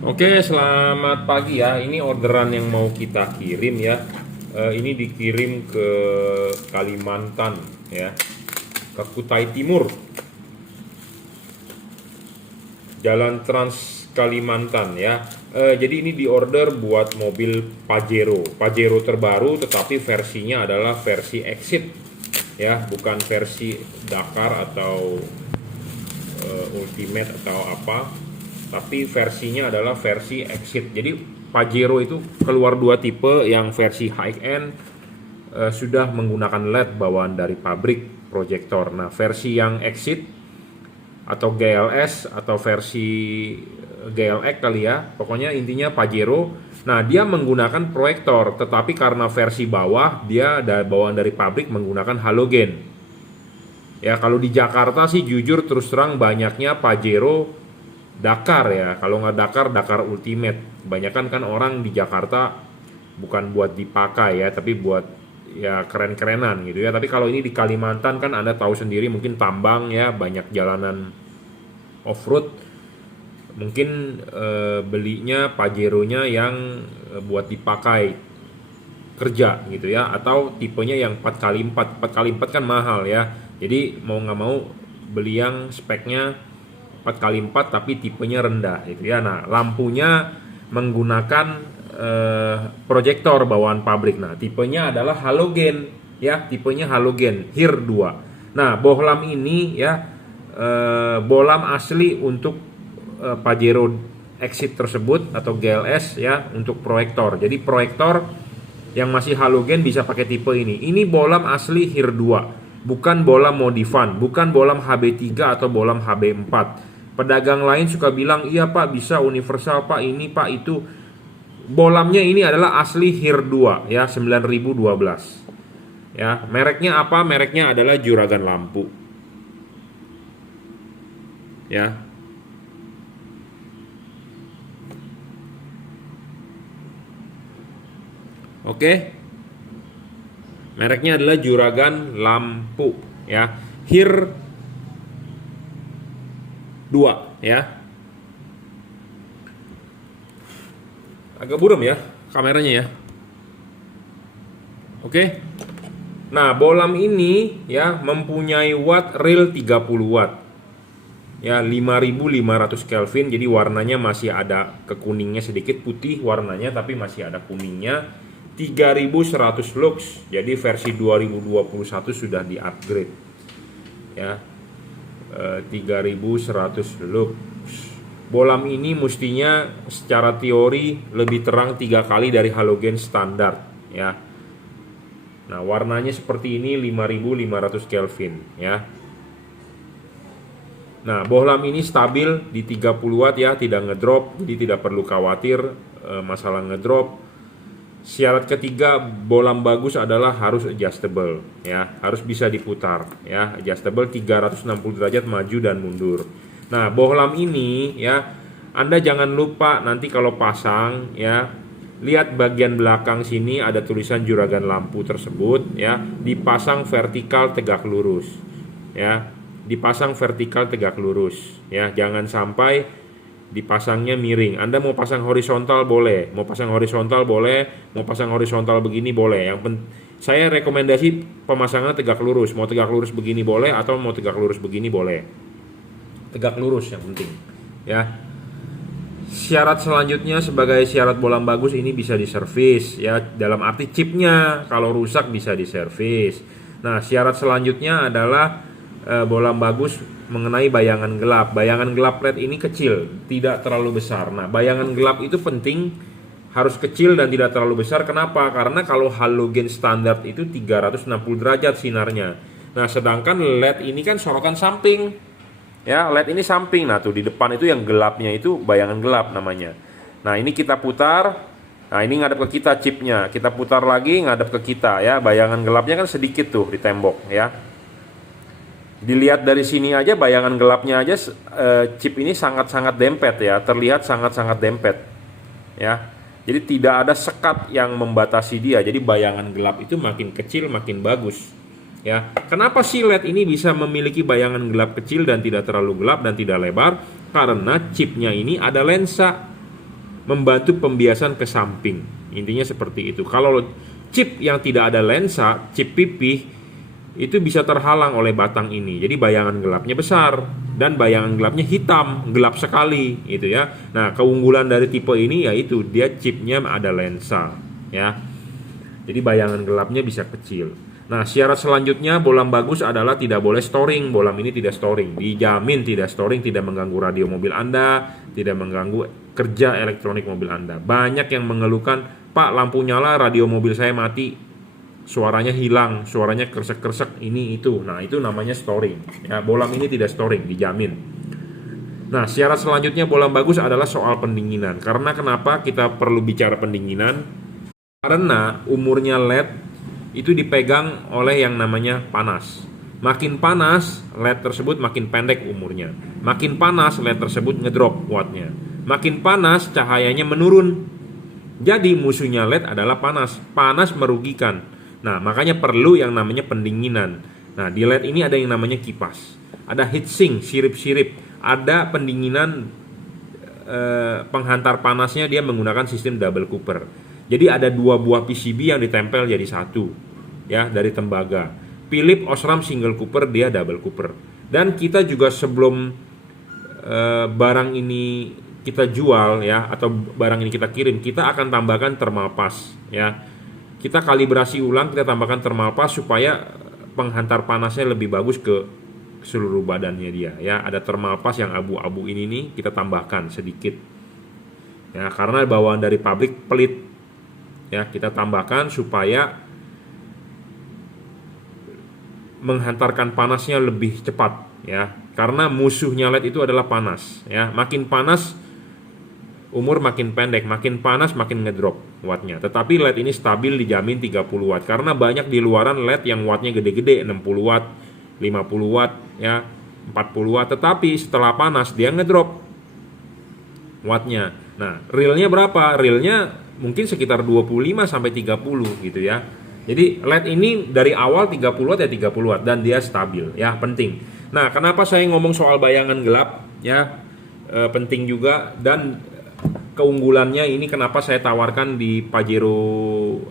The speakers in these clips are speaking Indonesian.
Oke, selamat pagi ya. Ini orderan yang mau kita kirim ya. Ini dikirim ke Kalimantan ya, ke Kutai Timur, Jalan Trans Kalimantan ya. Jadi ini diorder buat mobil Pajero, Pajero terbaru, tetapi versinya adalah versi Exit ya, bukan versi Dakar atau Ultimate atau apa, tapi versinya adalah versi Exit. Jadi Pajero itu keluar dua tipe, yang versi high end sudah menggunakan LED bawaan dari pabrik proyektor. Nah, versi yang Exit atau GLS atau versi GLX kali ya, pokoknya intinya Pajero. Nah, dia menggunakan proyektor, tetapi karena versi bawah dia bawaan dari pabrik menggunakan halogen. Ya, kalau di Jakarta sih jujur terus terang banyaknya Pajero Dakar ya. Kalau nggak Dakar, Dakar Ultimate. Kebanyakan kan orang di Jakarta bukan buat dipakai ya, tapi buat ya keren-kerenan gitu ya. Tapi kalau ini di Kalimantan kan Anda tahu sendiri, mungkin tambang ya, banyak jalanan off-road. Mungkin belinya Pajero-nya yang buat dipakai kerja gitu ya, atau tipenya yang 4x4. 4x4 kan mahal ya. Jadi mau nggak mau beli yang speknya 4x4 tapi tipenya rendah gitu ya. Nah, lampunya menggunakan proyektor bawaan pabrik. Nah, tipenya adalah halogen ya, tipenya halogen HIR 2. Nah, bohlam ini ya bohlam asli untuk Pajero Exit tersebut atau GLS ya, untuk proyektor. Jadi proyektor yang masih halogen bisa pakai tipe ini. Ini bohlam asli HIR 2, bukan bohlam modifan, bukan bohlam HB3 atau bohlam HB4. Pedagang lain suka bilang, iya pak bisa universal pak, ini pak itu. Bohlamnya ini adalah asli HIR 2 ya, 9012 ya. Mereknya apa? Mereknya adalah Juragan Lampu ya. Oke, mereknya adalah Juragan Lampu ya, HIR 2 ya. Agak buram ya kameranya ya. Oke. Nah, bohlam ini ya mempunyai watt real 30 watt. Ya, 5500 Kelvin. Jadi warnanya masih ada kekuningnya sedikit, putih warnanya tapi masih ada kuningnya. 3100 lux. Jadi versi 2021 sudah di-upgrade. Ya. 3100 lux. Bohlam ini mestinya secara teori lebih terang 3 kali dari halogen standar ya. Nah, warnanya seperti ini, 5500 Kelvin ya. Nah, bohlam ini stabil di 30 watt ya, tidak ngedrop, jadi tidak perlu khawatir masalah ngedrop. Syarat ketiga bohlam bagus adalah harus adjustable ya, harus bisa diputar ya, adjustable 360 derajat maju dan mundur. Nah, bohlam ini ya, Anda jangan lupa nanti kalau pasang ya, lihat bagian belakang sini ada tulisan Juragan Lampu tersebut ya, dipasang vertikal tegak lurus ya, dipasang vertikal tegak lurus ya, jangan sampai dipasangnya miring. Anda mau pasang horizontal boleh, mau pasang horizontal boleh, mau pasang horizontal begini boleh. Saya rekomendasi pemasangan tegak lurus. Mau tegak lurus begini boleh, atau mau tegak lurus begini boleh. Tegak lurus yang penting ya. Syarat selanjutnya sebagai syarat bohlam bagus ini bisa diservis ya, dalam arti chipnya kalau rusak bisa diservis. Nah, syarat selanjutnya adalah bohlam bagus mengenai bayangan gelap. Bayangan gelap LED ini kecil, tidak terlalu besar. Nah, bayangan gelap itu penting, harus kecil dan tidak terlalu besar. Kenapa? Karena kalau halogen standar itu 360 derajat sinarnya. Nah, sedangkan LED ini kan sorotan samping. Ya, LED ini samping. Nah, tuh di depan itu yang gelapnya itu bayangan gelap namanya. Nah, ini kita putar. Nah, ini ngadep ke kita chipnya. Kita putar lagi ngadep ke kita ya. Bayangan gelapnya kan sedikit tuh di tembok ya. Dilihat dari sini aja bayangan gelapnya aja, chip ini sangat-sangat dempet ya. Terlihat sangat-sangat dempet. Ya. Jadi tidak ada sekat yang membatasi dia. Jadi bayangan gelap itu makin kecil makin bagus. Ya, kenapa sih LED ini bisa memiliki bayangan gelap kecil dan tidak terlalu gelap dan tidak lebar? Karena chipnya ini ada lensa. membantu pembiasan ke samping. Intinya seperti itu. Kalau chip yang tidak ada lensa, chip pipih, itu bisa terhalang oleh batang ini. Jadi bayangan gelapnya besar dan bayangan gelapnya hitam, gelap sekali gitu ya. Nah, keunggulan dari tipe ini yaitu dia chipnya ada lensa ya. Jadi bayangan gelapnya bisa kecil. Nah, syarat selanjutnya bolam bagus adalah tidak boleh storing. Bolam ini tidak storing. Dijamin tidak storing, tidak mengganggu radio mobil Anda, tidak mengganggu kerja elektronik mobil Anda. Banyak yang mengeluhkan, "Pak, lampu nyala, radio mobil saya mati, suaranya hilang, suaranya kresek-kresek ini itu." Nah, itu namanya storing. Ya, bolam ini tidak storing, dijamin. Nah, syarat selanjutnya bolam bagus adalah soal pendinginan. Karena kenapa kita perlu bicara pendinginan? Karena umurnya LED itu dipegang oleh yang namanya panas. Makin panas, LED tersebut makin pendek umurnya. Makin panas, LED tersebut ngedrop wattnya. Makin panas, cahayanya menurun. Jadi musuhnya LED adalah panas. Panas merugikan. Nah, makanya perlu yang namanya pendinginan. Nah, di LED ini ada yang namanya kipas, ada heatsink, sirip-sirip, ada pendinginan penghantar panasnya, dia menggunakan sistem double cooper. Jadi ada 2 buah PCB yang ditempel jadi satu ya dari tembaga. Philips Osram single cooper, dia double cooper. Dan kita juga sebelum barang ini kita jual ya, atau barang ini kita kirim, kita akan tambahkan thermal pass ya. Kita kalibrasi ulang, kita tambahkan thermal pass supaya penghantar panasnya lebih bagus ke seluruh badannya dia ya. Ada thermal pass yang abu-abu ini nih, kita tambahkan sedikit ya, karena bawaan dari pabrik pelit ya, kita tambahkan supaya menghantarkan panasnya lebih cepat ya, karena musuhnya LED itu adalah panas ya. Makin panas umur makin pendek, makin panas makin ngedrop wattnya. Tetapi LED ini stabil, dijamin 30 watt, karena banyak di luaran LED yang wattnya gede-gede, 60 watt, 50 watt ya, 40 watt, tetapi setelah panas dia ngedrop wattnya. Nah, realnya berapa? Realnya mungkin sekitar 25 sampai 30 gitu ya. Jadi LED ini dari awal 30 watt ya 30 watt dan dia stabil ya, penting. Nah, kenapa saya ngomong soal bayangan gelap ya, penting juga. Dan keunggulannya ini kenapa saya tawarkan di Pajero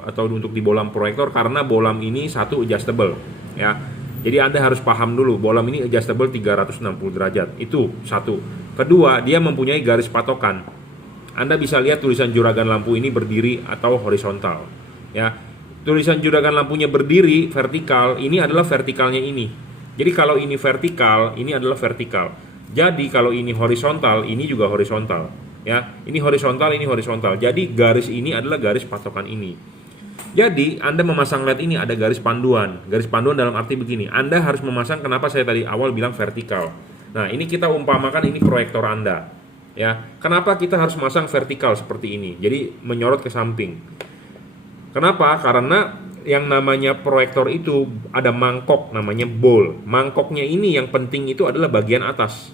atau untuk di bolam proyektor, karena bolam ini satu adjustable ya. Jadi Anda harus paham dulu, bolam ini adjustable 360 derajat. Itu satu. Kedua, dia mempunyai garis patokan. Anda bisa lihat tulisan juragan lampu ini berdiri atau horizontal ya. Tulisan juragan lampunya berdiri vertikal, ini adalah vertikalnya ini. Jadi kalau ini vertikal, ini adalah vertikal. Jadi kalau ini horizontal, ini juga horizontal ya. Ini horizontal, ini horizontal. Jadi garis ini adalah garis patokan ini. Jadi Anda memasang LED ini ada garis panduan. Garis panduan dalam arti begini, Anda harus memasang, kenapa saya tadi awal bilang vertikal. Nah, ini kita umpamakan ini proyektor Anda ya. Kenapa kita harus masang vertikal seperti ini? Jadi menyorot ke samping. Kenapa? Karena yang namanya proyektor itu ada mangkok namanya bowl. Mangkoknya ini yang penting itu adalah bagian atas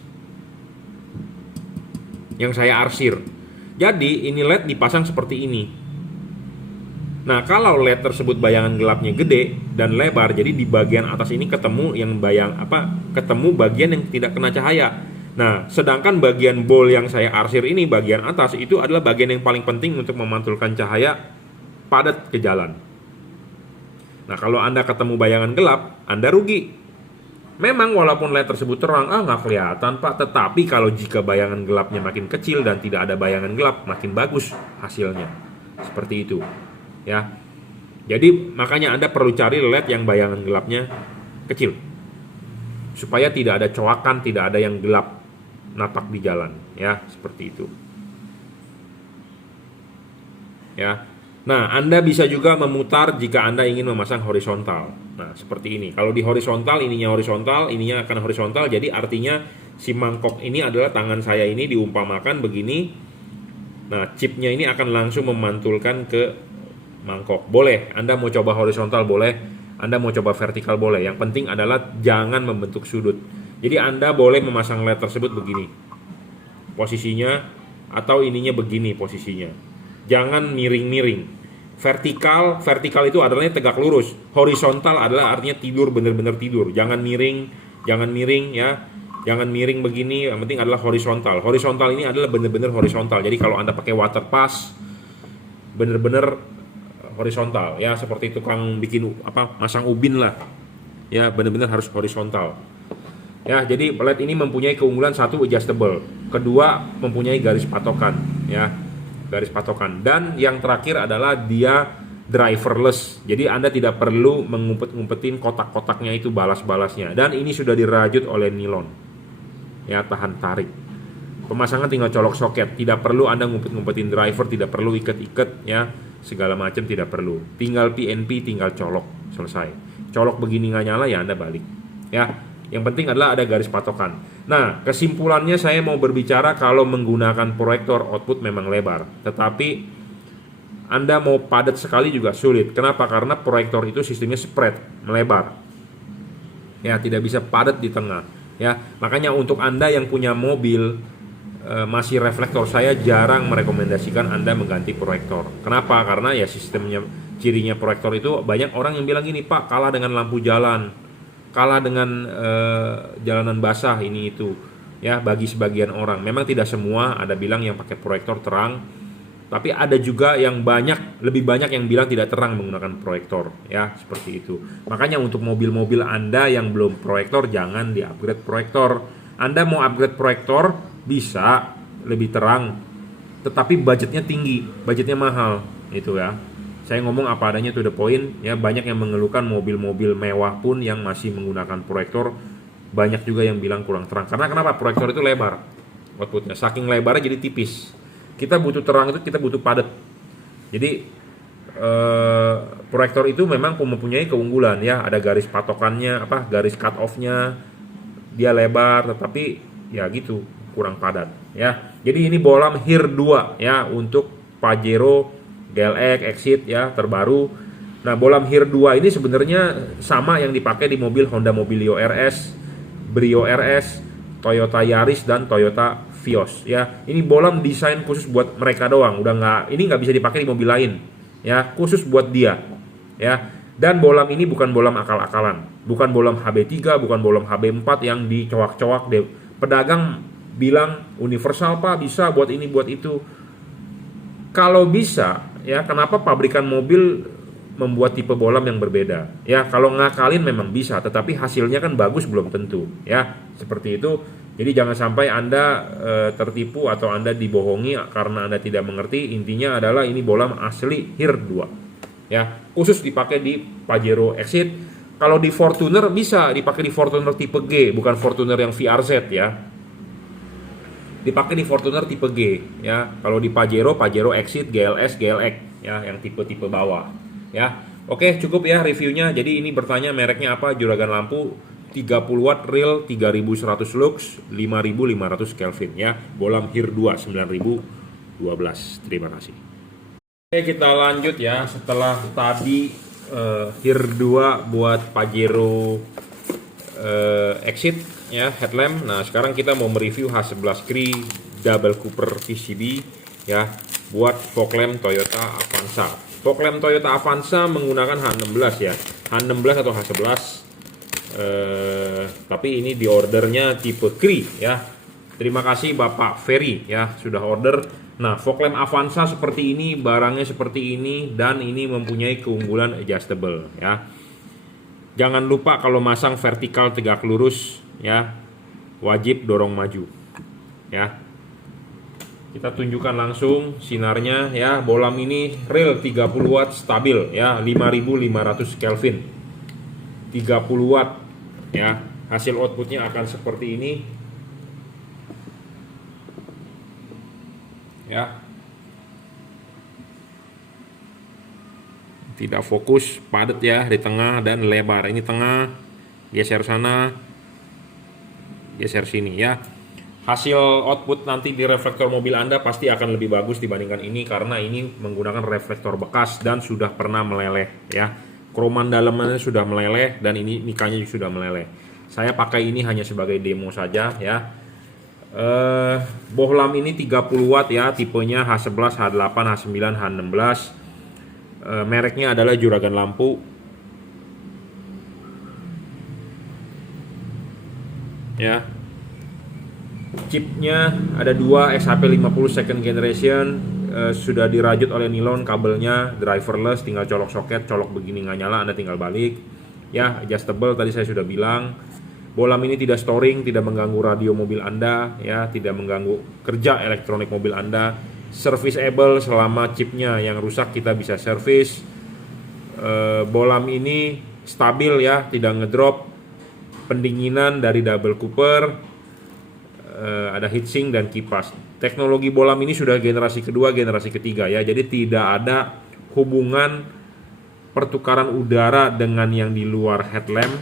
yang saya arsir. Jadi ini LED dipasang seperti ini. Nah, kalau LED tersebut bayangan gelapnya gede dan lebar, jadi di bagian atas ini ketemu yang ketemu bagian yang tidak kena cahaya. Nah, sedangkan bagian bowl yang saya arsir ini, bagian atas, itu adalah bagian yang paling penting untuk memantulkan cahaya padat ke jalan. Nah, kalau Anda ketemu bayangan gelap, Anda rugi. Memang walaupun LED tersebut terang, nggak kelihatan Pak, tetapi kalau jika bayangan gelapnya makin kecil dan tidak ada bayangan gelap, makin bagus hasilnya. Seperti itu ya. Jadi makanya Anda perlu cari LED yang bayangan gelapnya kecil, supaya tidak ada coakan, tidak ada yang gelap napak di jalan ya, seperti itu ya. Nah, Anda bisa juga memutar jika Anda ingin memasang horizontal. Nah, seperti ini. Kalau di horizontal, ininya horizontal, ininya akan horizontal. Jadi artinya si mangkok ini adalah tangan saya ini diumpamakan begini. Nah, chipnya ini akan langsung memantulkan ke mangkok. Boleh, Anda mau coba horizontal boleh, Anda mau coba vertikal boleh. Yang penting adalah jangan membentuk sudut. Jadi Anda boleh memasang LED tersebut begini posisinya, atau ininya begini posisinya. Jangan miring-miring. Vertikal itu adalah tegak lurus. Horizontal adalah artinya tidur, benar-benar tidur. Jangan miring ya. Jangan miring begini, yang penting adalah horizontal. Horizontal ini adalah benar-benar horizontal. Jadi kalau Anda pakai water pass, benar-benar horizontal ya, seperti tukang bikin masang ubin lah. Ya, benar-benar harus horizontal. Ya, jadi LED ini mempunyai keunggulan satu, adjustable. Kedua, mempunyai garis patokan ya. Garis patokan. Dan yang terakhir adalah dia driverless. Jadi Anda tidak perlu mengumpet-ngumpetin kotak-kotaknya itu, balas-balasnya. Dan ini sudah dirajut oleh nilon. Ya, tahan tarik. Pemasangan tinggal colok soket, tidak perlu Anda ngumpet-ngumpetin driver, tidak perlu iket-iket ya, segala macam tidak perlu. Tinggal PNP, tinggal colok, selesai. Colok begini nggak nyala ya Anda balik. Ya, yang penting adalah ada garis patokan. Nah, kesimpulannya saya mau berbicara kalau menggunakan proyektor output memang lebar, tetapi Anda mau padat sekali juga sulit. Kenapa? Karena proyektor itu sistemnya spread, melebar. Ya, tidak bisa padat di tengah. Ya, makanya untuk Anda yang punya mobil masih reflektor, saya jarang merekomendasikan Anda mengganti proyektor. Kenapa? Karena ya sistemnya, cirinya proyektor itu banyak orang yang bilang gini, Pak, kalah dengan lampu jalan, kalah dengan jalanan basah ini itu. Ya, bagi sebagian orang. Memang tidak semua, ada bilang yang pakai proyektor terang, tapi ada juga yang lebih banyak yang bilang tidak terang menggunakan proyektor, ya, seperti itu. Makanya untuk mobil-mobil Anda yang belum proyektor, jangan di-upgrade proyektor. Anda mau upgrade proyektor bisa lebih terang, tetapi budgetnya tinggi, budgetnya mahal, itu ya. Saya ngomong apa adanya, to the point ya. Banyak yang mengeluhkan mobil-mobil mewah pun yang masih menggunakan proyektor, banyak juga yang bilang kurang terang. Karena kenapa? Proyektor itu lebar outputnya, saking lebarnya jadi tipis. Kita butuh terang itu, kita butuh padat. Jadi proyektor itu memang mempunyai keunggulan ya, ada garis patokannya, garis cut off-nya, dia lebar, tetapi ya gitu, kurang padat ya. Jadi ini bolam HIR 2 ya untuk Pajero GLX Exit ya, terbaru. Nah, bolam HIR 2 ini sebenarnya sama yang dipakai di mobil Honda Mobilio RS, Brio RS, Toyota Yaris dan Toyota Vios ya. Ini bolam desain khusus buat mereka doang, ini nggak bisa dipakai di mobil lain ya, khusus buat dia ya. Dan bolam ini bukan bolam akal-akalan, bukan bolam HB3, bukan bolam HB4 yang dicowak-cowak deh. Pedagang bilang universal Pak, bisa buat ini buat itu. Kalau bisa ya, kenapa pabrikan mobil membuat tipe bolam yang berbeda ya? Kalau ngakalin memang bisa, tetapi hasilnya kan bagus belum tentu ya, seperti itu. Jadi jangan sampai Anda tertipu atau Anda dibohongi karena Anda tidak mengerti. Intinya adalah ini bolam asli HIR 2 ya, khusus dipakai di Pajero Exit. Kalau di Fortuner bisa dipakai di Fortuner tipe G, bukan Fortuner yang VRZ ya. Dipakai di Fortuner tipe G ya. Kalau di Pajero Exit, GLS, GLX ya, yang tipe-tipe bawah ya. Oke, cukup ya reviewnya. Jadi ini bertanya mereknya apa, juragan lampu 30 watt real 3100 lux 5500 Kelvin ya. Bolam HIR 2 9012. Terima kasih. Oke, kita lanjut ya. Setelah tadi HIR 2 buat Pajero Exit ya, headlamp. Nah, sekarang kita mau mereview H11 Cree double Cooper PCB ya, buat fog lamp Toyota Avanza. Fog lamp Toyota Avanza menggunakan H16 ya, H16 atau H11. Tapi ini di ordernya tipe Cree ya. Terima kasih Bapak Ferry ya, sudah order. Nah, fog lamp Avanza seperti ini, barangnya seperti ini, dan ini mempunyai keunggulan adjustable ya. Jangan lupa kalau masang vertikal tegak lurus ya, wajib dorong maju ya. Kita tunjukkan langsung sinarnya ya. Bolam ini real 30 watt stabil ya, 5500 Kelvin, 30 watt ya. Hasil outputnya akan seperti ini ya. Tidak fokus, padat ya di tengah dan lebar. Ini tengah, geser sana, geser sini ya. Hasil output nanti di reflektor mobil Anda pasti akan lebih bagus dibandingkan ini, karena ini menggunakan reflektor bekas dan sudah pernah meleleh ya. Kroman dalamnya sudah meleleh dan ini mikanya juga sudah meleleh. Saya pakai ini hanya sebagai demo saja ya. Bohlam ini 30 watt ya, tipenya H11, H8, H9, H16. Mereknya adalah Juragan Lampu ya. Chipnya ada 2 XHP50 second generation, sudah dirajut oleh nilon kabelnya, driverless, tinggal colok soket, colok begini nggak nyala, Anda tinggal balik. Ya, adjustable tadi saya sudah bilang. Bolam ini tidak storing, tidak mengganggu radio mobil Anda, ya, tidak mengganggu kerja elektronik mobil Anda. Serviceable selama chipnya yang rusak kita bisa service. Bolam ini stabil ya, tidak ngedrop. Pendinginan dari double cooper, ada heatsink dan kipas. Teknologi bolam ini sudah generasi kedua, generasi ketiga ya. Jadi tidak ada hubungan pertukaran udara dengan yang di luar headlamp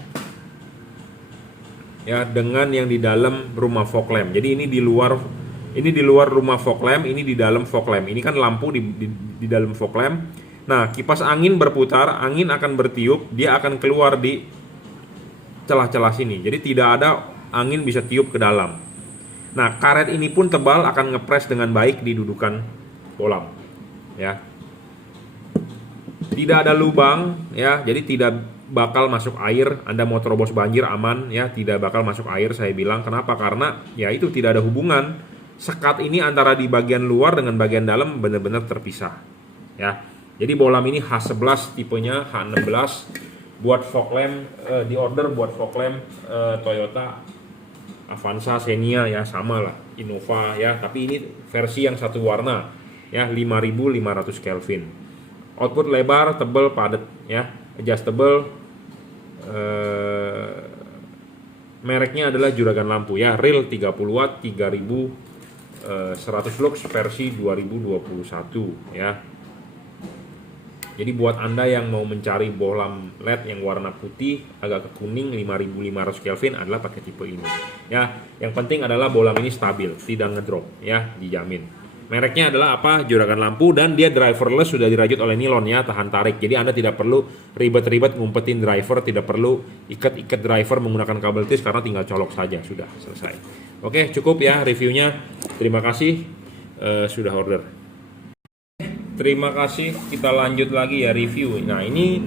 ya, dengan yang di dalam rumah fog lamp. Jadi ini di luar rumah fog lamp, ini di dalam fog lamp. Ini kan lampu di dalam fog lamp. Nah, kipas angin berputar, angin akan bertiup, dia akan keluar di celah-celah sini. Jadi tidak ada angin bisa tiup ke dalam. Nah, karet ini pun tebal, akan ngepres dengan baik di dudukan bolam. Ya. Tidak ada lubang ya, jadi tidak bakal masuk air. Anda mau terobos banjir aman ya, tidak bakal masuk air saya bilang. Kenapa? Karena ya itu tidak ada hubungan. Sekat ini antara di bagian luar dengan bagian dalam benar-benar terpisah. Ya. Jadi bolam ini H11 tipenya, H16 buat fog lamp, di order buat fog lamp Toyota Avanza, Xenia ya, sama lah, Innova ya, tapi ini versi yang satu warna ya, 5500 Kelvin. Output lebar, tebal, padat ya, adjustable. Mereknya adalah juragan lampu ya, real 30 watt 3100 lux versi 2021 ya. Jadi buat Anda yang mau mencari bolam LED yang warna putih agak ke kuning 5500 Kelvin adalah pakai tipe ini. Ya, yang penting adalah bolam ini stabil, tidak ngedrop ya, dijamin. Mereknya adalah apa? Juragan lampu, dan dia driverless, sudah dirajut oleh nilon ya, tahan tarik. Jadi Anda tidak perlu ribet-ribet ngumpetin driver, tidak perlu ikat-ikat driver menggunakan kabel tis, karena tinggal colok saja, sudah selesai. Oke, cukup ya reviewnya. Terima kasih sudah order. Terima kasih, kita lanjut lagi ya review. Nah, ini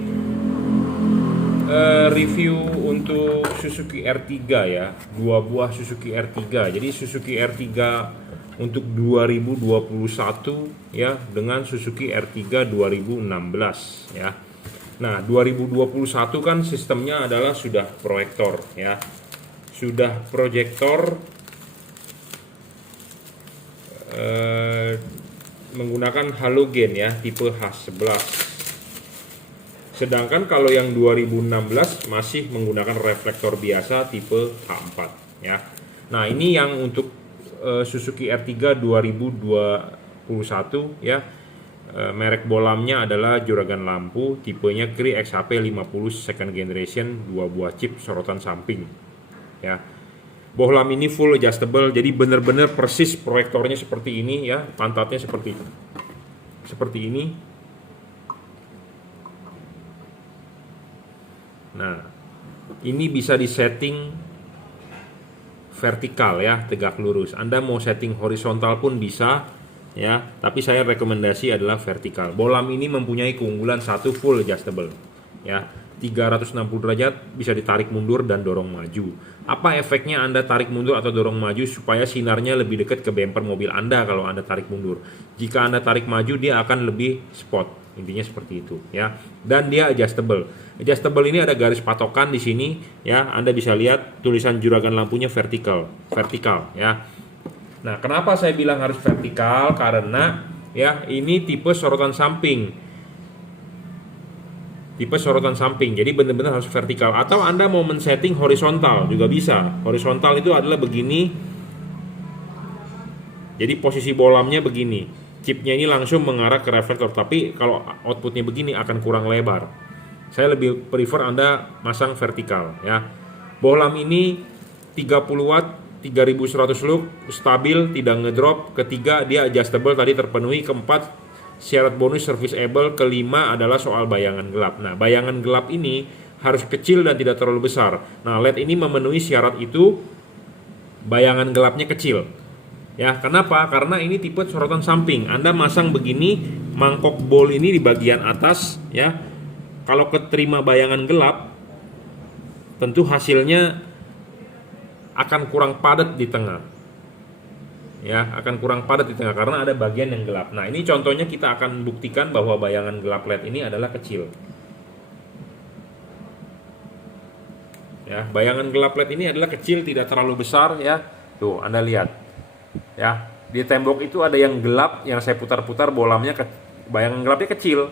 review untuk Suzuki R3 ya, 2 buah Suzuki R3. Jadi Suzuki R3 untuk 2021 ya, dengan Suzuki R3 2016 ya. Nah, 2021 kan sistemnya adalah sudah proyektor ya. Sudah proyektor menggunakan halogen ya, tipe H11. Sedangkan kalau yang 2016 masih menggunakan reflektor biasa tipe H4 ya. Nah, ini yang untuk Suzuki R3 2021 ya. Merek bolamnya adalah juragan lampu, tipenya Cree XHP50 second generation, 2 buah chip sorotan samping ya. Bohlam ini full adjustable, jadi benar-benar persis proyektornya seperti ini ya, pantatnya seperti ini. Nah, ini bisa disetting vertikal ya, tegak lurus. Anda mau setting horizontal pun bisa ya, tapi saya rekomendasi adalah vertikal. Bohlam ini mempunyai keunggulan satu, full adjustable ya. 360 derajat, bisa ditarik mundur dan dorong maju. Apa efeknya Anda tarik mundur atau dorong maju? Supaya sinarnya lebih dekat ke bumper mobil Anda kalau Anda tarik mundur. Jika Anda tarik maju, dia akan lebih spot. Intinya seperti itu ya. Dan dia adjustable. Adjustable ini ada garis patokan di sini ya. Anda bisa lihat tulisan juragan lampunya vertikal ya. Nah, kenapa saya bilang harus vertikal? Karena ya, ini tipe sorotan samping. Jadi benar-benar harus vertikal. Atau Anda mau men-setting horizontal juga bisa. Horizontal itu adalah begini. Jadi posisi bolamnya begini. Chipnya ini langsung mengarah ke reflektor. Tapi kalau outputnya begini akan kurang lebar. Saya lebih prefer Anda masang vertikal ya. Bolam ini 30 watt 3100 lux, stabil, tidak ngedrop. Ketiga, dia adjustable tadi terpenuhi. Keempat, syarat bonus serviceable. Kelima adalah soal bayangan gelap. Nah, bayangan gelap ini harus kecil dan tidak terlalu besar. Nah, LED ini memenuhi syarat itu, bayangan gelapnya kecil. Ya, kenapa? Karena ini tipe sorotan samping. Anda masang begini, mangkok bol ini di bagian atas ya. Kalau keterima bayangan gelap, tentu hasilnya akan kurang padat di tengah. ya, akan kurang padat di tengah karena ada bagian yang gelap. Nah, ini contohnya kita akan buktikan bahwa bayangan gelap LED ini adalah kecil. Ya, bayangan gelap LED ini adalah kecil, tidak terlalu besar ya. Tuh, Anda lihat. Ya, di tembok itu ada yang gelap, yang saya putar-putar bolamnya bayangan gelapnya kecil,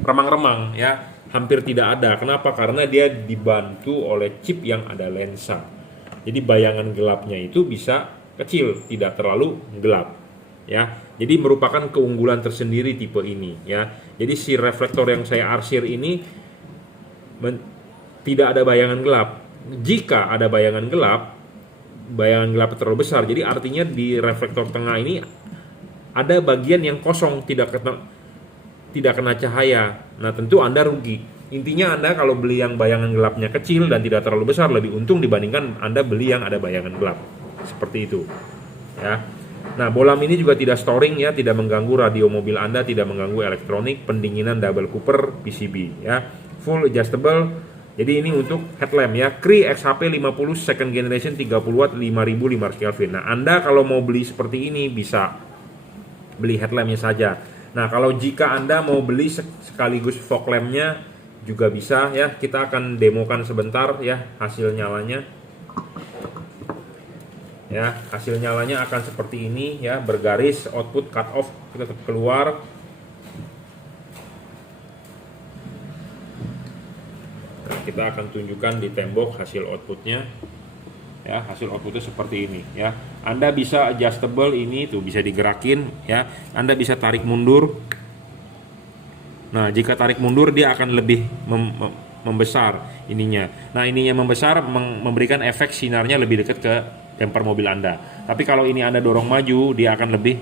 remang-remang ya, hampir tidak ada. Kenapa? Karena dia dibantu oleh chip yang ada lensa. Jadi bayangan gelapnya itu bisa kecil, tidak terlalu gelap ya. Jadi merupakan keunggulan tersendiri tipe ini ya. Jadi si reflektor yang saya arsir ini tidak ada bayangan gelap. Jika ada bayangan gelap terlalu besar, jadi artinya di reflektor tengah ini ada bagian yang kosong, tidak kena cahaya. Nah, tentu Anda rugi. Intinya Anda kalau beli yang bayangan gelapnya kecil dan tidak terlalu besar lebih untung dibandingkan Anda beli yang ada bayangan gelap. Seperti itu. Ya. Nah, bolam ini juga tidak storing ya, tidak mengganggu radio mobil Anda, tidak mengganggu elektronik, pendinginan double cooper PCB ya. Full adjustable. Jadi ini untuk headlamp ya, Cree XHP 50 second generation 30 watt 5500 Kelvin. Nah, Anda kalau mau beli seperti ini bisa beli headlampnya saja. Nah, kalau jika Anda mau beli sekaligus fog lampnya juga bisa ya. Kita akan demokan sebentar ya hasil nyalanya. Ya, hasil nyalanya akan seperti ini ya, bergaris, output cut off tetap keluar. Nah, kita akan tunjukkan di tembok hasil outputnya. Ya, hasil outputnya seperti ini ya. Anda bisa adjustable, ini tuh bisa digerakin ya. Anda bisa tarik mundur. Nah, jika tarik mundur dia akan lebih membesar ininya. Nah, ininya membesar memberikan efek sinarnya lebih dekat ke bumper mobil Anda. Tapi kalau ini Anda dorong maju, dia akan lebih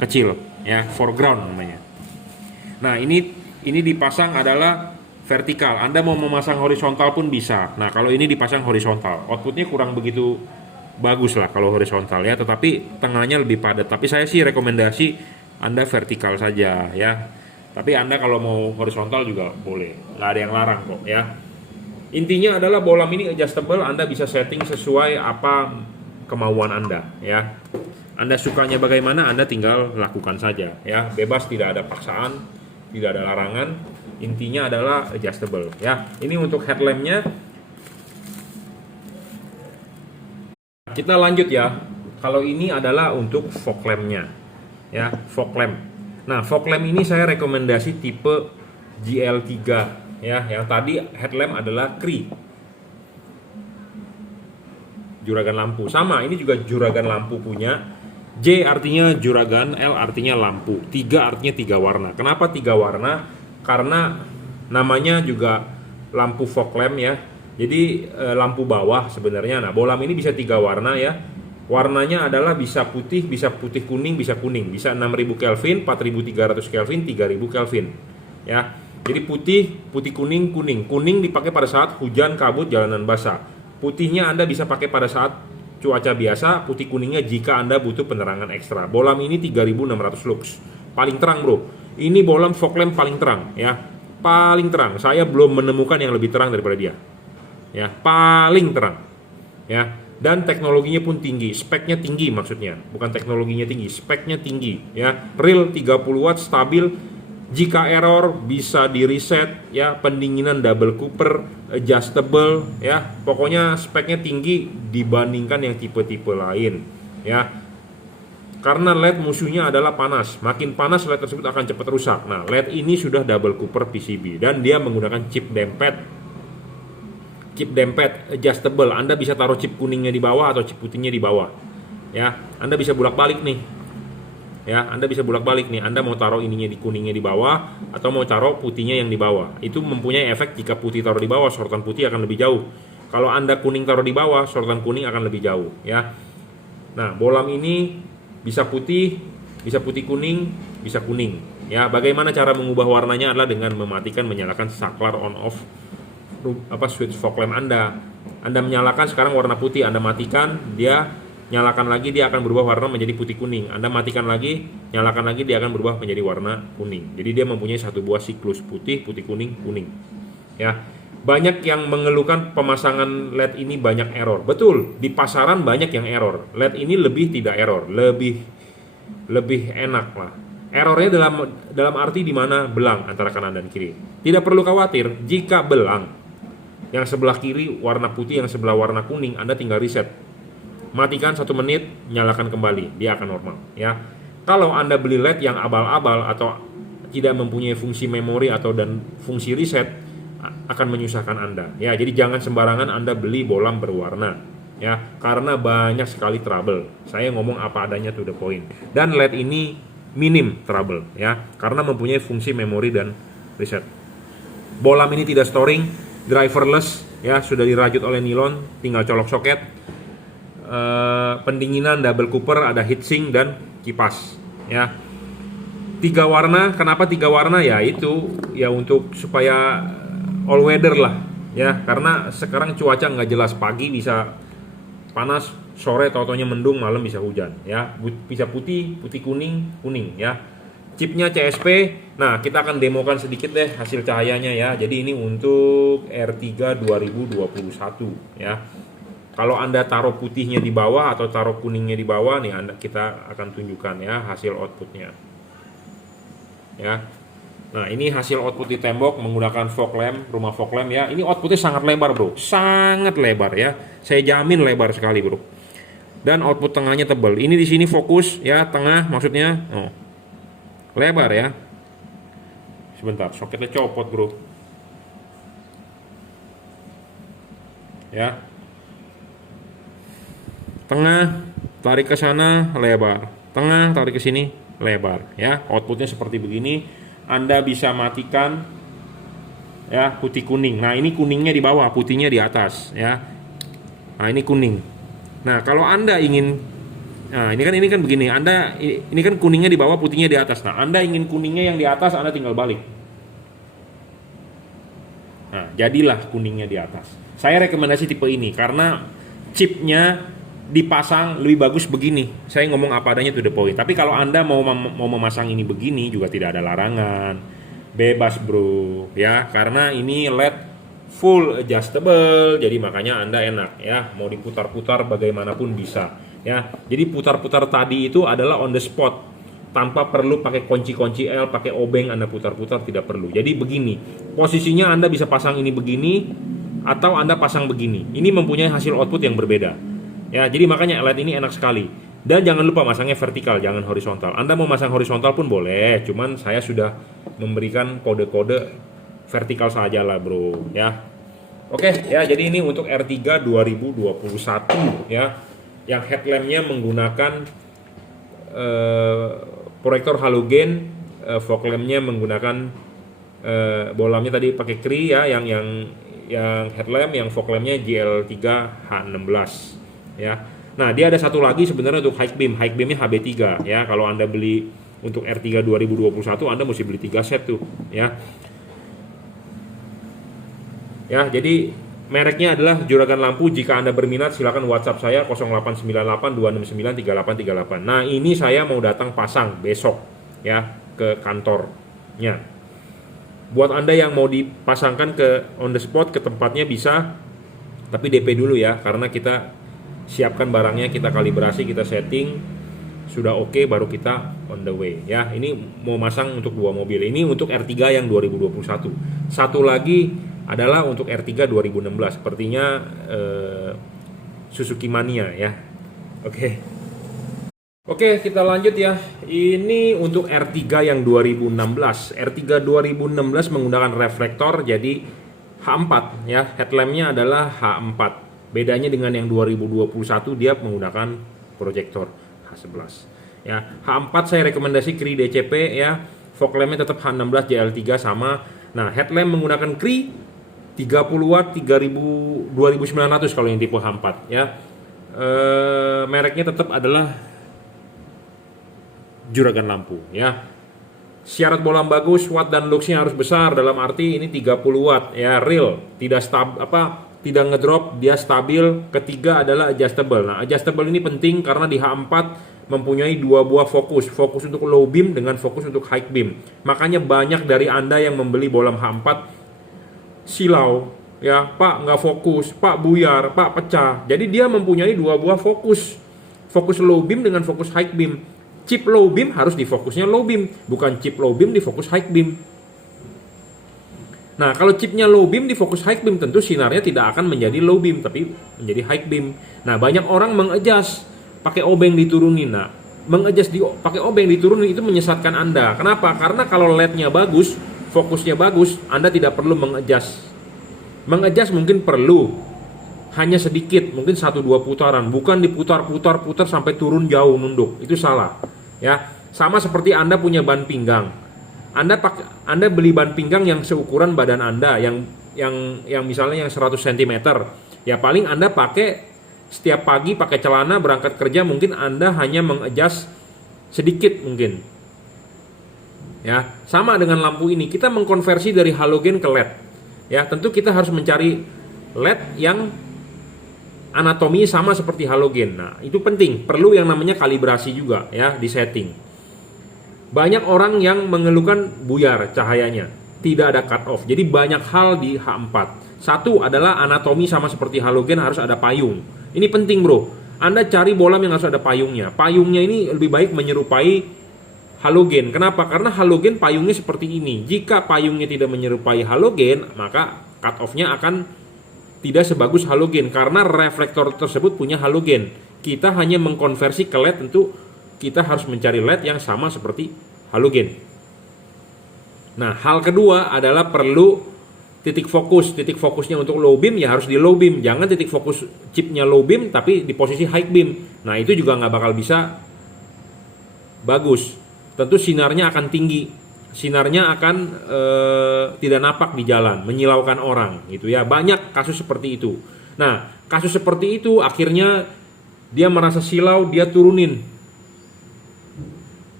kecil ya, foreground namanya. Nah, ini dipasang adalah vertikal. Anda mau memasang horizontal pun bisa. Nah, kalau ini dipasang horizontal, outputnya kurang begitu bagus lah kalau horizontal ya, tetapi tengahnya lebih padat. Tapi saya sih rekomendasi Anda vertikal saja ya. Tapi Anda kalau mau horizontal juga boleh, nggak ada yang larang kok ya. Intinya adalah bolam ini adjustable, Anda bisa setting sesuai apa kemauan Anda ya. Anda sukanya bagaimana, Anda tinggal lakukan saja ya. Bebas, tidak ada paksaan, tidak ada larangan. Intinya adalah adjustable ya. Ini untuk headlampnya. Kita lanjut ya. Kalau ini adalah untuk fog lampnya ya, fog lamp. Nah, fog lamp ini saya rekomendasi tipe GL3 ya. Yang tadi headlamp adalah Cree, juragan lampu. Sama, ini juga juragan lampu punya. J artinya juragan, L artinya lampu, 3 artinya 3 warna. Kenapa 3 warna? Karena namanya juga lampu fog lamp ya. Jadi lampu bawah sebenarnya. Nah, bolam ini bisa 3 warna ya. Warnanya adalah bisa putih kuning, bisa kuning. Bisa 6000 Kelvin, 4300 Kelvin, 3000 Kelvin. Ya. Jadi putih kuning, kuning. Kuning dipakai pada saat hujan, kabut, jalanan basah. Putihnya Anda bisa pakai pada saat cuaca biasa, putih kuningnya jika Anda butuh penerangan ekstra. Bolam ini 3600 lux. Paling terang, Bro. Ini bolam fog lamp paling terang ya. Paling terang. Saya belum menemukan yang lebih terang daripada dia. Ya, paling terang. Ya. Dan teknologinya pun tinggi, speknya tinggi maksudnya. Bukan teknologinya tinggi, speknya tinggi ya. Real 30 watt stabil. Jika error bisa di reset ya, pendinginan double cooper, adjustable ya. Pokoknya speknya tinggi dibandingkan yang tipe-tipe lain ya. Karena LED musuhnya adalah panas. Makin panas LED tersebut akan cepat rusak. Nah, LED ini sudah double cooper PCB dan dia menggunakan chip dempet. Chip dempet adjustable. Anda bisa taruh chip kuningnya di bawah atau chip putihnya di bawah. Ya, Anda bisa bolak-balik nih. Ya, Anda bisa bolak-balik nih. Anda mau taruh ininya di kuningnya di bawah atau mau taruh putihnya yang di bawah. Itu mempunyai efek jika putih taruh di bawah, sorotan putih akan lebih jauh. Kalau Anda kuning taruh di bawah, sorotan kuning akan lebih jauh, ya. Nah, bolam ini bisa putih kuning, bisa kuning. Ya, bagaimana cara mengubah warnanya adalah dengan mematikan menyalakan saklar on off switch fog lamp Anda. Anda menyalakan sekarang warna putih, Anda matikan, dia nyalakan lagi, dia akan berubah warna menjadi putih kuning. Anda matikan lagi, nyalakan lagi, dia akan berubah menjadi warna kuning. Jadi dia mempunyai satu buah siklus putih kuning, kuning. Ya. Banyak yang mengeluhkan pemasangan LED ini banyak error. Betul, di pasaran banyak yang error. LED ini lebih tidak error, lebih enak lah. Errornya dalam arti di mana belang antara kanan dan kiri. Tidak perlu khawatir jika belang yang sebelah kiri warna putih, yang sebelah warna kuning, Anda tinggal reset. Matikan 1 menit, nyalakan kembali, dia akan normal ya. Kalau Anda beli LED yang abal-abal atau tidak mempunyai fungsi memori atau dan fungsi reset, akan menyusahkan Anda ya. Jadi jangan sembarangan Anda beli bolam berwarna ya, karena banyak sekali trouble. Saya ngomong apa adanya to the point. Dan LED ini minim trouble ya, karena mempunyai fungsi memori dan reset. Bolam ini tidak storing, driverless ya, sudah dirajut oleh nilon, tinggal colok soket. Pendinginan double cooper, ada heatsink dan kipas ya. 3 warna. Kenapa 3 warna? Ya itu ya untuk supaya all weather lah ya, karena sekarang cuaca nggak jelas, pagi bisa panas, sore tau-taunya mendung, malam bisa hujan ya. Bisa putih, putih kuning, kuning ya. Chipnya CSP. Nah, kita akan demokan sedikit deh hasil cahayanya ya. Jadi ini untuk R3 2021 ya. Kalau Anda taruh putihnya di bawah atau taruh kuningnya di bawah nih, kita akan tunjukkan ya hasil outputnya ya. Nah, ini hasil output di tembok menggunakan fog lamp, rumah fog lamp ya. Ini outputnya sangat lebar bro, sangat lebar ya. Saya jamin lebar sekali bro. Dan output tengahnya tebal. Ini di sini fokus ya, tengah maksudnya. Oh, lebar ya. Sebentar, soketnya copot bro. Ya. Tengah, tarik ke sana, lebar. Tengah, tarik ke sini, lebar ya. Outputnya seperti begini. Anda bisa matikan ya, putih kuning. Nah, ini kuningnya di bawah, putihnya di atas ya. Nah, ini kuning. Nah, kalau Anda ingin, nah ini kan begini. Ini kan kuningnya di bawah, putihnya di atas. Nah, Anda ingin kuningnya yang di atas, Anda tinggal balik. Nah, jadilah kuningnya di atas. Saya rekomendasi tipe ini karena chipnya dipasang lebih bagus begini. Saya ngomong apa adanya to the point. Tapi kalau Anda mau memasang ini begini juga tidak ada larangan. Bebas bro ya, karena ini LED full adjustable. Jadi makanya Anda enak ya, mau diputar-putar bagaimanapun bisa ya. Jadi putar-putar tadi itu adalah on the spot, tanpa perlu pakai kunci-kunci L, pakai obeng Anda putar-putar, tidak perlu. Jadi begini, posisinya Anda bisa pasang ini begini atau Anda pasang begini. Ini mempunyai hasil output yang berbeda. Ya, jadi makanya LED ini enak sekali. Dan jangan lupa masangnya vertikal, jangan horizontal. Anda mau masang horizontal pun boleh, cuman saya sudah memberikan kode-kode vertikal saja lah bro ya. Oke ya, jadi ini untuk R3 2021 ya, yang headlampnya menggunakan proyektor halogen, fog lampnya menggunakan bolamnya tadi pakai Cree ya, yang headlamp, yang fog lampnya GL3 H16 ya. Nah, dia ada satu lagi sebenarnya untuk high beam. High beamnya HB3 ya. Kalau Anda beli untuk R3 2021, Anda mesti beli 3 set tuh ya. Ya, jadi mereknya adalah Juragan Lampu. Jika Anda berminat silakan WhatsApp saya 0898 269 3838. Nah, ini saya mau datang pasang besok ya ke kantornya. Buat Anda yang mau dipasangkan ke on the spot ke tempatnya bisa, tapi DP dulu ya, karena kita siapkan barangnya, kita kalibrasi, kita setting, sudah oke, baru kita on the way ya. Ini mau masang untuk 2 mobil. Ini untuk R3 yang 2021. Satu lagi adalah untuk R3 2016. Sepertinya Suzuki Mania ya. Oke, kita lanjut ya. Ini untuk R3 yang 2016. R3 2016 menggunakan reflektor, jadi H4 ya. Headlampnya adalah H4. Bedanya dengan yang 2021, dia menggunakan proyektor H11 ya. H4 saya rekomendasi Cree DCP ya. Fog lampnya tetap H16 JL3 sama. Nah, headlamp menggunakan Cree 30 watt 2900 kalau yang tipe H4 ya. Mereknya tetap adalah Juragan Lampu ya. Syarat bolam bagus, watt dan luxnya harus besar, dalam arti ini 30 watt ya, real, tidak ngedrop, dia stabil. Ketiga adalah adjustable. Nah, adjustable ini penting karena di H4 mempunyai 2 buah fokus untuk low beam dengan fokus untuk high beam. Makanya banyak dari Anda yang membeli bolam H4 silau Ya, Pak nggak fokus, Pak buyar, Pak pecah. Jadi dia mempunyai dua buah fokus. Fokus low beam dengan fokus high beam. Chip low beam harus di fokusnya low beam, bukan chip low beam di fokus high beam. Nah, kalau chipnya low beam di fokus high beam, tentu sinarnya tidak akan menjadi low beam, tapi menjadi high beam. Nah, banyak orang mengadjust pakai obeng diturunin. Nah, mengadjust pakai obeng diturunin itu menyesatkan Anda. Kenapa? Karena kalau LED-nya bagus, fokusnya bagus, Anda tidak perlu mengadjust. Mengadjust mungkin perlu, hanya sedikit, mungkin 1-2 putaran, bukan diputar-putar sampai turun jauh nunduk. Itu salah. Ya, sama seperti Anda punya ban pinggang. Anda beli ban pinggang yang seukuran badan Anda, yang misalnya yang 100 cm. Ya paling Anda pakai setiap pagi pakai celana berangkat kerja, mungkin Anda hanya mengadjust sedikit mungkin. Ya, sama dengan lampu ini, kita mengkonversi dari halogen ke LED. Ya, tentu kita harus mencari LED yang anatominya sama seperti halogen. Nah, itu penting, perlu yang namanya kalibrasi juga ya di setting. Banyak orang yang mengeluhkan buyar cahayanya, tidak ada cut off. Jadi banyak hal di H4. Satu adalah anatomi sama seperti halogen, harus ada payung. Ini penting, Bro. Anda cari bolam yang harus ada payungnya. Payungnya ini lebih baik menyerupai halogen. Kenapa? Karena halogen payungnya seperti ini. Jika payungnya tidak menyerupai halogen, maka cut off-nya akan tidak sebagus halogen karena reflektor tersebut punya halogen. Kita hanya mengkonversi ke LED, tentu kita harus mencari LED yang sama seperti halogen. Nah, hal kedua adalah perlu titik fokus. Titik fokusnya untuk low beam ya harus di low beam. Jangan titik fokus chipnya low beam tapi di posisi high beam. Nah, itu juga nggak bakal bisa bagus. Tentu sinarnya akan tinggi, sinarnya akan tidak napak di jalan, menyilaukan orang gitu ya. Banyak kasus seperti itu. Nah, kasus seperti itu akhirnya dia merasa silau, dia turunin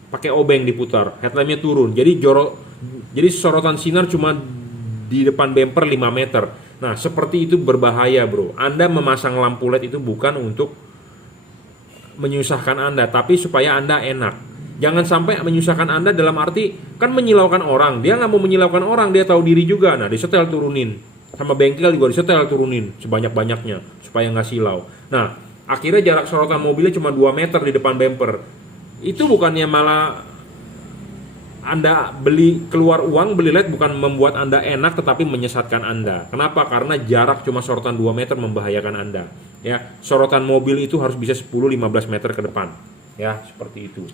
pakai obeng diputar, headlampnya turun. Jadi sorotan sinar cuma di depan bumper 5 meter. Nah, seperti itu berbahaya, Bro. Anda memasang lampu LED itu bukan untuk menyusahkan Anda, tapi supaya Anda enak. Jangan sampai menyusahkan Anda dalam arti kan menyilaukan orang. Dia nggak mau menyilaukan orang, dia tahu diri juga. Nah, disetel turunin. Sama bengkel juga disetel turunin sebanyak-banyaknya supaya nggak silau. Nah, akhirnya jarak sorotan mobilnya cuma 2 meter di depan bumper. Itu bukannya malah Anda keluar uang beli LED, bukan membuat Anda enak tetapi menyesatkan Anda. Kenapa? Karena jarak cuma sorotan 2 meter membahayakan Anda. Ya, sorotan mobil itu harus bisa 10-15 meter ke depan. Ya, seperti itu.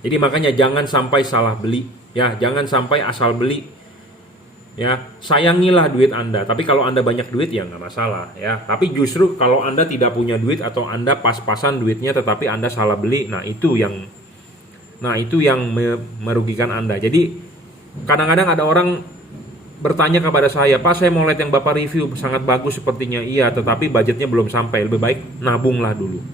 Jadi makanya jangan sampai salah beli, ya, jangan sampai asal beli. Ya, sayangilah duit Anda. Tapi kalau Anda banyak duit ya nggak masalah, ya. Tapi justru kalau Anda tidak punya duit atau Anda pas-pasan duitnya tetapi Anda salah beli, nah itu yang merugikan Anda. Jadi kadang-kadang ada orang bertanya kepada saya, Pak, saya mau lihat yang Bapak review sangat bagus sepertinya. Iya, tetapi budgetnya belum sampai. Lebih baik nabunglah dulu,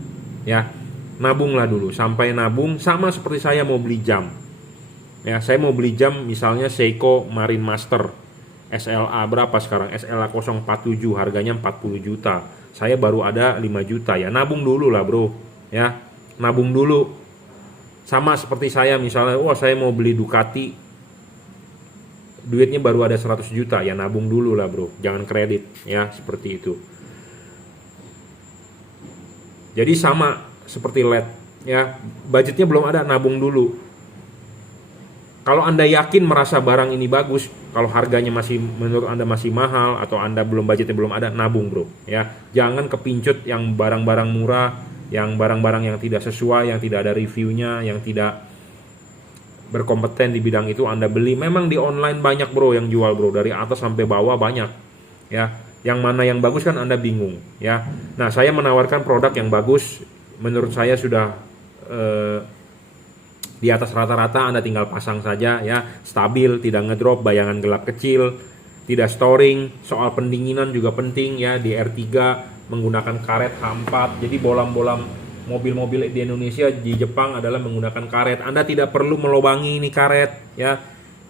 ya. Nabunglah dulu, sampai nabung. Sama seperti saya mau beli jam. Ya, saya mau beli jam misalnya Seiko Marine Master SLA berapa sekarang? SLA 047 harganya 40 juta. Saya baru ada 5 juta ya. Nabung dulu lah, Bro. Ya, nabung dulu. Sama seperti saya misalnya, saya mau beli Ducati. Duitnya baru ada 100 juta, ya nabung dulu lah, Bro. Jangan kredit, ya, seperti itu. Jadi sama seperti LED, ya, budgetnya belum ada, nabung dulu. Kalau Anda yakin merasa barang ini bagus, kalau harganya masih menurut Anda masih mahal atau Anda budgetnya belum ada, nabung, Bro, ya. Jangan kepincut yang barang-barang murah, yang barang-barang yang tidak sesuai, yang tidak ada reviewnya, yang tidak berkompeten di bidang itu Anda beli. Memang di online banyak, Bro, yang jual, Bro, dari atas sampai bawah banyak, ya. Yang mana yang bagus kan Anda bingung, ya. Nah, saya menawarkan produk yang bagus. Menurut saya sudah di atas rata-rata, Anda tinggal pasang saja, ya, stabil, tidak ngedrop, bayangan gelap kecil, tidak storing. Soal pendinginan juga penting, ya, di R3 menggunakan karet H4. Jadi bolam-bolam mobil-mobil di Indonesia, di Jepang adalah menggunakan karet. Anda tidak perlu melobangi ini karet, ya,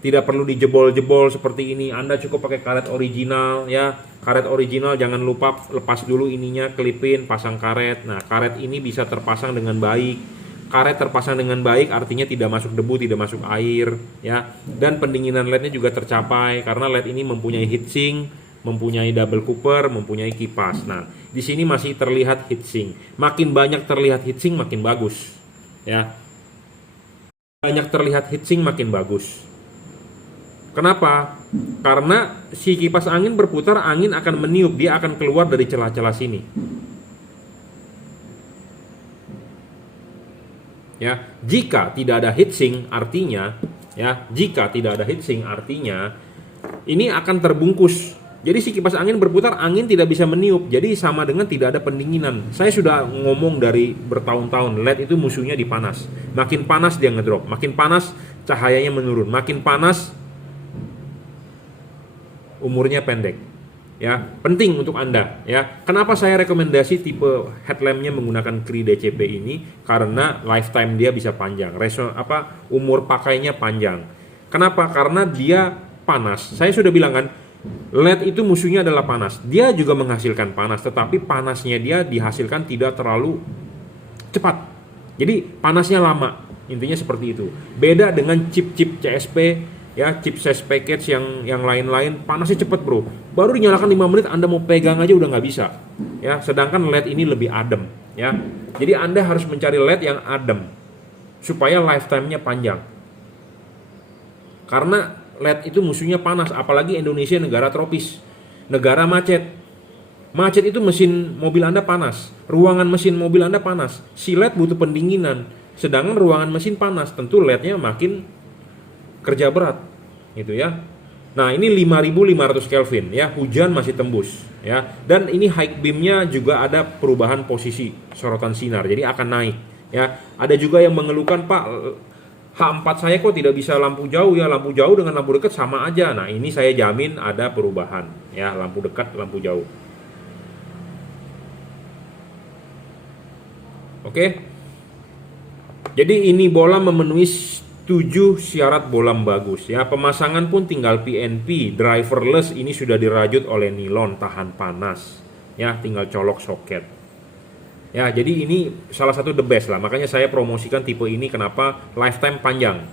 tidak perlu dijebol-jebol seperti ini. Anda cukup pakai karet original, ya. Karet original jangan lupa lepas dulu ininya, kelipin, pasang karet. Nah, karet ini bisa terpasang dengan baik. Karet terpasang dengan baik artinya tidak masuk debu, tidak masuk air, ya. Dan pendinginan LED-nya juga tercapai karena LED ini mempunyai heatsink, mempunyai double cooper, mempunyai kipas. Nah, di sini masih terlihat heatsink. Makin banyak terlihat heatsink makin bagus, ya. Banyak terlihat heatsink makin bagus. Kenapa? Karena si kipas angin berputar, angin akan meniup, dia akan keluar dari celah-celah sini. Ya, jika tidak ada heatsink artinya ini akan terbungkus. Jadi si kipas angin berputar, angin tidak bisa meniup. Jadi sama dengan tidak ada pendinginan. Saya sudah ngomong dari bertahun-tahun, LED itu musuhnya di panas. Makin panas dia ngedrop, makin panas cahayanya menurun, makin panas umurnya pendek. Ya, penting untuk Anda, ya. Kenapa saya rekomendasi tipe headlampnya menggunakan Cree DCP ini? Karena lifetime dia bisa panjang, umur pakainya panjang. Kenapa? Karena dia panas. Saya sudah bilang kan, LED itu musuhnya adalah panas. Dia juga menghasilkan panas, tetapi panasnya dia dihasilkan tidak terlalu cepat. Jadi panasnya lama. Intinya seperti itu. Beda dengan chip-chip CSP, ya, chipset package yang lain-lain, panasnya cepet bro. Baru dinyalakan 5 menit Anda mau pegang aja udah nggak bisa, ya. Sedangkan LED ini lebih adem, ya. Jadi Anda harus mencari LED yang adem supaya lifetime-nya panjang. Karena LED itu musuhnya panas, apalagi Indonesia negara tropis, negara macet. Macet itu mesin mobil Anda panas, ruangan mesin mobil Anda panas. Si LED butuh pendinginan, sedangkan ruangan mesin panas, tentu LED-nya makin kerja berat, gitu ya. Nah, ini 5500 Kelvin, ya, hujan masih tembus, ya. Dan ini high beam-nya juga ada perubahan posisi sorotan sinar, jadi akan naik, ya. Ada juga yang mengeluhkan, Pak, H4 saya kok tidak bisa lampu jauh, ya. Lampu jauh dengan lampu dekat sama aja. Nah, ini saya jamin ada perubahan, ya, lampu dekat, lampu jauh. Oke. Jadi ini bola memenuhi 7 syarat bolam bagus, ya. Pemasangan pun tinggal PNP, driverless, ini sudah dirajut oleh nilon, tahan panas, ya, tinggal colok soket. Ya, jadi ini salah satu the best lah. Makanya saya promosikan tipe ini, kenapa? Lifetime panjang.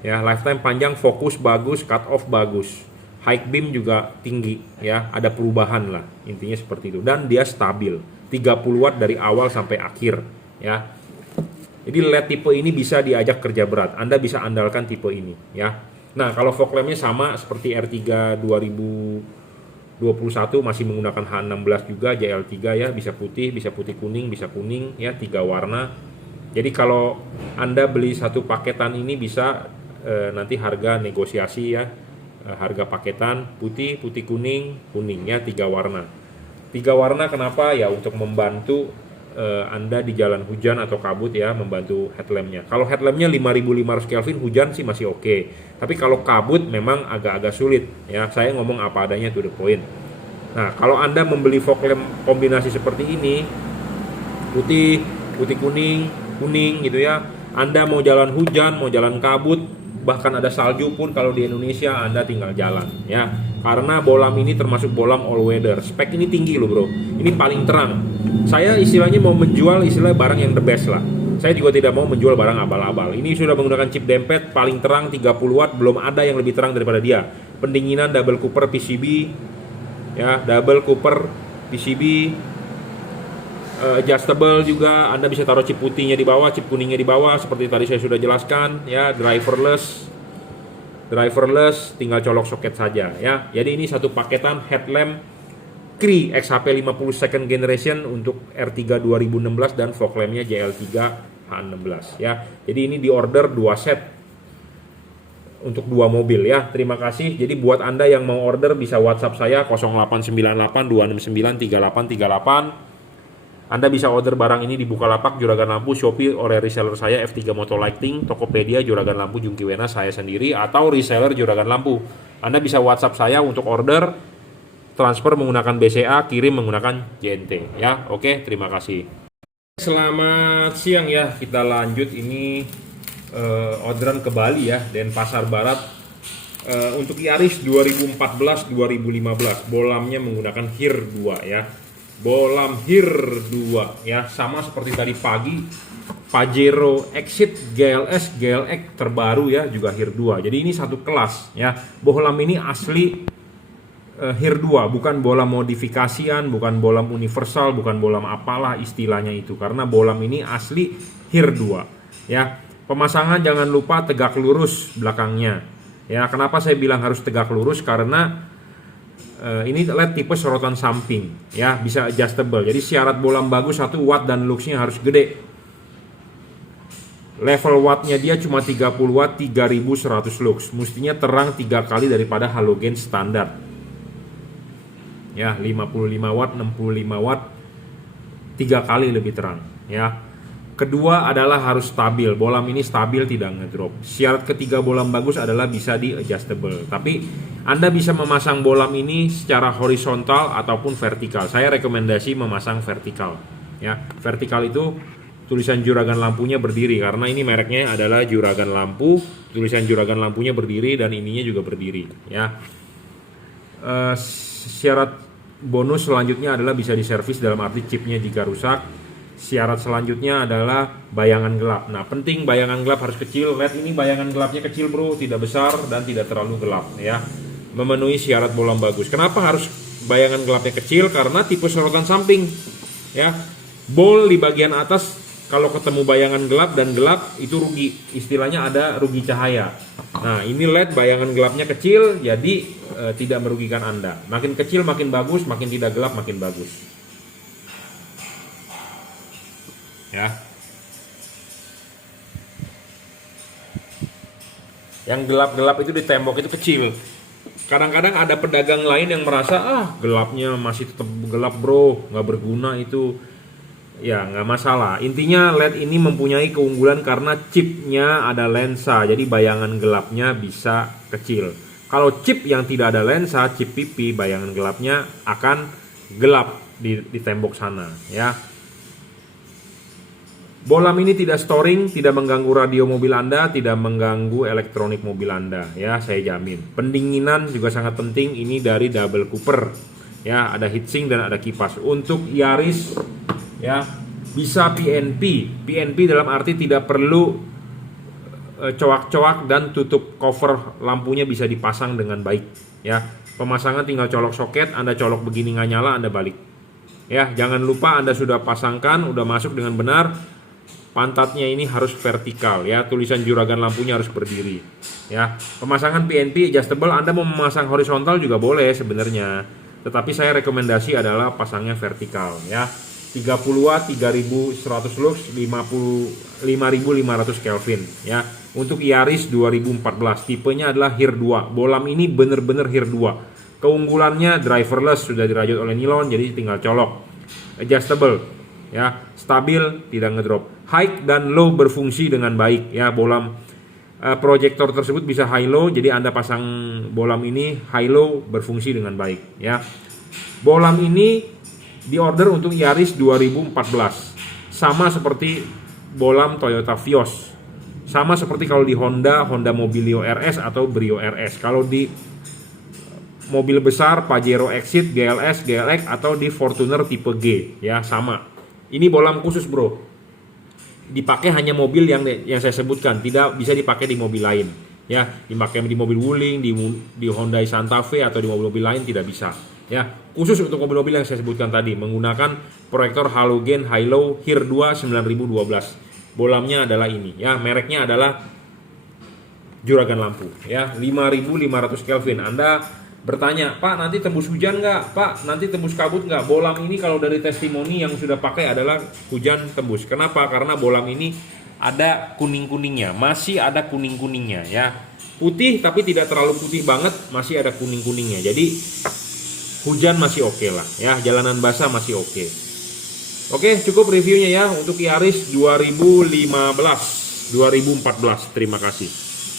Ya, lifetime panjang, fokus bagus, cut off bagus. High beam juga tinggi, ya, ada perubahan lah. Intinya seperti itu. Dan dia stabil, 30 watt dari awal sampai akhir, ya. Jadi LED tipe ini bisa diajak kerja berat. Anda bisa andalkan tipe ini, ya. Nah, kalau fog lampnya sama seperti R3 2021, masih menggunakan H16 juga, JL3, ya, bisa putih kuning, bisa kuning, ya, 3 warna. Jadi kalau Anda beli satu paketan ini bisa nanti harga negosiasi, ya. Harga paketan putih kuning, ya, 3 warna. 3 warna kenapa? Ya, untuk membantu Anda di jalan hujan atau kabut, ya, membantu headlampnya. Kalau headlampnya 5500 Kelvin hujan sih masih oke. Tapi kalau kabut memang agak-agak sulit, ya. Saya ngomong apa adanya, to the point. Nah, kalau Anda membeli fog lamp kombinasi seperti ini, putih kuning gitu, ya. Anda mau jalan hujan, mau jalan kabut, bahkan ada salju pun kalau di Indonesia Anda tinggal jalan, ya. Karena bolam ini termasuk bolam all weather. Spek ini tinggi loh bro. Ini paling terang. Saya istilahnya mau menjual barang yang the best lah. Saya juga tidak mau menjual barang abal-abal. Ini sudah menggunakan chip dempet, paling terang 30 watt, belum ada yang lebih terang daripada dia. Pendinginan double cooper PCB, ya, double cooper PCB, adjustable juga. Anda bisa taruh chip putihnya di bawah, chip kuningnya di bawah, seperti tadi saya sudah jelaskan, ya. Driverless, tinggal colok soket saja, ya. Jadi ini satu paketan headlamp Cree XHP 50 second generation untuk R3 2016 dan fog lampnya JL3 H16, ya. Jadi ini di order 2 set untuk 2 mobil, ya. Terima kasih. Jadi buat Anda yang mau order bisa WhatsApp saya 0898 269 3838. Anda bisa order barang ini di Bukalapak, Juragan Lampu, Shopee, oleh reseller saya F3 Moto Lighting, Tokopedia, Juragan Lampu, Jungki Wena, saya sendiri, atau reseller Juragan Lampu. Anda bisa WhatsApp saya untuk order, transfer menggunakan BCA, kirim menggunakan JNT, ya. Oke, terima kasih. Selamat siang, ya. Kita lanjut ini orderan ke Bali, ya, Denpasar Barat. Untuk Yaris 2014-2015, bolamnya menggunakan HIR 2, ya. Bolam HIR 2, ya, sama seperti tadi pagi. Pajero Exit GLS terbaru, ya, juga HIR 2. Jadi ini satu kelas, ya. Bohlam ini asli HIR 2, bukan bolam modifikasian, bukan bolam universal, bukan bolam apalah istilahnya itu, karena bolam ini asli HIR 2 ya. Pemasangan jangan lupa tegak lurus belakangnya ya. Kenapa saya bilang harus tegak lurus? Karena ini LED tipe sorotan samping ya, bisa adjustable. Jadi syarat bolam bagus 1 watt dan luxnya harus gede. Level wattnya dia cuma 30 watt 3100 lux. Mestinya terang 3 kali daripada halogen standar. Ya, 55 watt, 65 watt 3 kali lebih terang ya. Kedua adalah harus stabil. Bolam ini stabil, tidak ngedrop. Syarat ketiga bolam bagus adalah bisa di adjustable. Tapi Anda bisa memasang bolam ini secara horizontal ataupun vertikal. Saya rekomendasi memasang vertikal ya. Vertikal itu tulisan juragan lampunya berdiri, karena ini mereknya adalah juragan lampu. Tulisan juragan lampunya berdiri dan ininya juga berdiri ya. Syarat bonus selanjutnya adalah bisa diservis, dalam arti chipnya jika rusak. Syarat selanjutnya adalah bayangan gelap. Nah, penting bayangan gelap harus kecil. LED ini bayangan gelapnya kecil bro, tidak besar dan tidak terlalu gelap ya. Memenuhi syarat bolam bagus. Kenapa harus bayangan gelapnya kecil? Karena tipe sorotan samping ya. Bol di bagian atas kalau ketemu bayangan gelap dan gelap itu rugi. Istilahnya ada rugi cahaya. Nah, ini LED bayangan gelapnya kecil, jadi tidak merugikan Anda. Makin kecil makin bagus, makin tidak gelap makin bagus. Ya. Yang gelap-gelap itu di tembok itu kecil. Kadang-kadang ada pedagang lain yang merasa gelapnya masih tetap gelap bro, nggak berguna itu. Ya nggak masalah. Intinya LED ini mempunyai keunggulan karena chipnya ada lensa, jadi bayangan gelapnya bisa kecil. Kalau chip yang tidak ada lensa, chip PP, bayangan gelapnya akan gelap di tembok sana ya. Bolam ini tidak storing, tidak mengganggu radio mobil Anda, tidak mengganggu elektronik mobil Anda ya, saya jamin. Pendinginan juga sangat penting, ini dari double cooper ya, ada heatsink dan ada kipas. Untuk Yaris ya bisa PNP. PNP dalam arti tidak perlu coak-coak dan tutup cover lampunya bisa dipasang dengan baik ya. Pemasangan tinggal colok soket, Anda colok begini nggak nyala, Anda balik ya. Jangan lupa Anda sudah pasangkan, udah masuk dengan benar. Pantatnya ini harus vertikal ya, tulisan juragan lampunya harus berdiri ya. Pemasangan PNP adjustable, Anda mau memasang horizontal juga boleh sebenarnya, tetapi saya rekomendasi adalah pasangnya vertikal ya. 30 watt 3100 lux 5500 Kelvin ya. Untuk Yaris 2014 tipenya adalah HIR 2. Bolam ini bener-bener HIR 2. Keunggulannya driverless, sudah dirajut oleh nilon jadi tinggal colok. Adjustable ya, stabil, tidak ngedrop. High dan low berfungsi dengan baik ya. Bolam proyektor tersebut bisa high low, jadi Anda pasang bolam ini high low berfungsi dengan baik ya. Bolam ini diorder untuk Yaris 2014, sama seperti bolam Toyota Vios, sama seperti kalau di Honda Mobilio RS atau Brio RS. Kalau di mobil besar Pajero Exit, GLS, GLX atau di Fortuner tipe G ya, sama. Ini bolam khusus bro, dipakai hanya mobil yang saya sebutkan, tidak bisa dipakai di mobil lain ya. Dipakai di mobil Wuling, di Hyundai Santa Fe atau di mobil-mobil lain tidak bisa ya. Khusus untuk mobil-mobil yang saya sebutkan tadi menggunakan proyektor halogen high low HIR 2 9012. Bolamnya adalah ini ya, mereknya adalah juragan lampu ya, 5500 Kelvin. Anda bertanya, Pak nanti tembus hujan nggak? Pak nanti tembus kabut nggak? Bolam ini kalau dari testimoni yang sudah pakai adalah hujan tembus. Kenapa? Karena bolam ini ada kuning-kuningnya, masih ada kuning-kuningnya ya. Putih tapi tidak terlalu putih banget, masih ada kuning-kuningnya. Jadi hujan masih oke lah ya, jalanan basah masih oke. Oke, cukup reviewnya ya untuk Yaris 2014. Terima kasih.